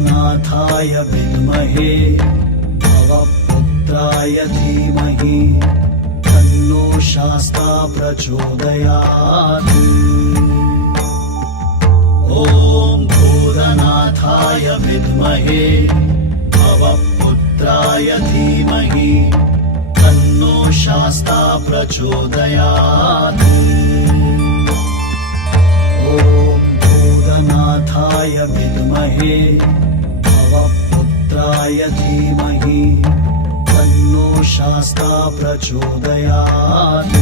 भूतनाथाय विद्महे भवपुत्राय धीमहि तन्नो शास्ता प्रचोदयात्। ॐ भूतनाथाय विद्महे भवपुत्राय धीमहि तन्नो शास्ता प्रचोदयात्। ॐ भूतनाथाय विद्महे भवपुत्राय धीमहि तन्नो शास्ता प्रचोदयात्।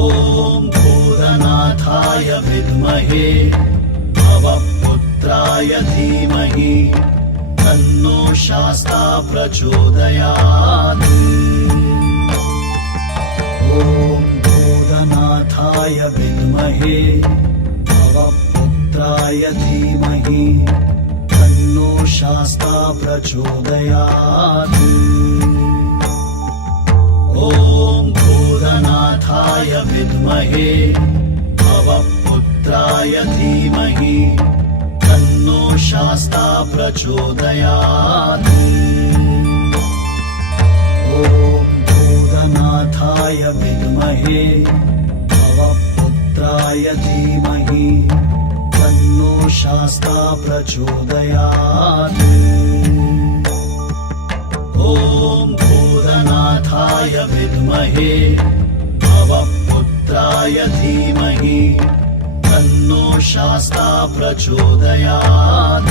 ॐ भूतनाथाय विद्महे भवपुत्राय धीमहि तन्नो शास्ता प्रचोदयात्। ॐ भूतनाथाय विद्महे भवपुत्राय धीमहि तन्नो शास्ता प्रचोदयात्। ॐ भूतनाथाय विद्महे भवपुत्राय धीमहि तन्नो शास्ता प्रचोदयात्। ॐ भूतनाथाय विद्महे भवपुत्राय धीमहि तन्नो शास्ता प्रचोदयात्। ॐ भूतनाथाय विद्महे भवपुत्राय धीमहि तन्नो शास्ता प्रचोदयात्।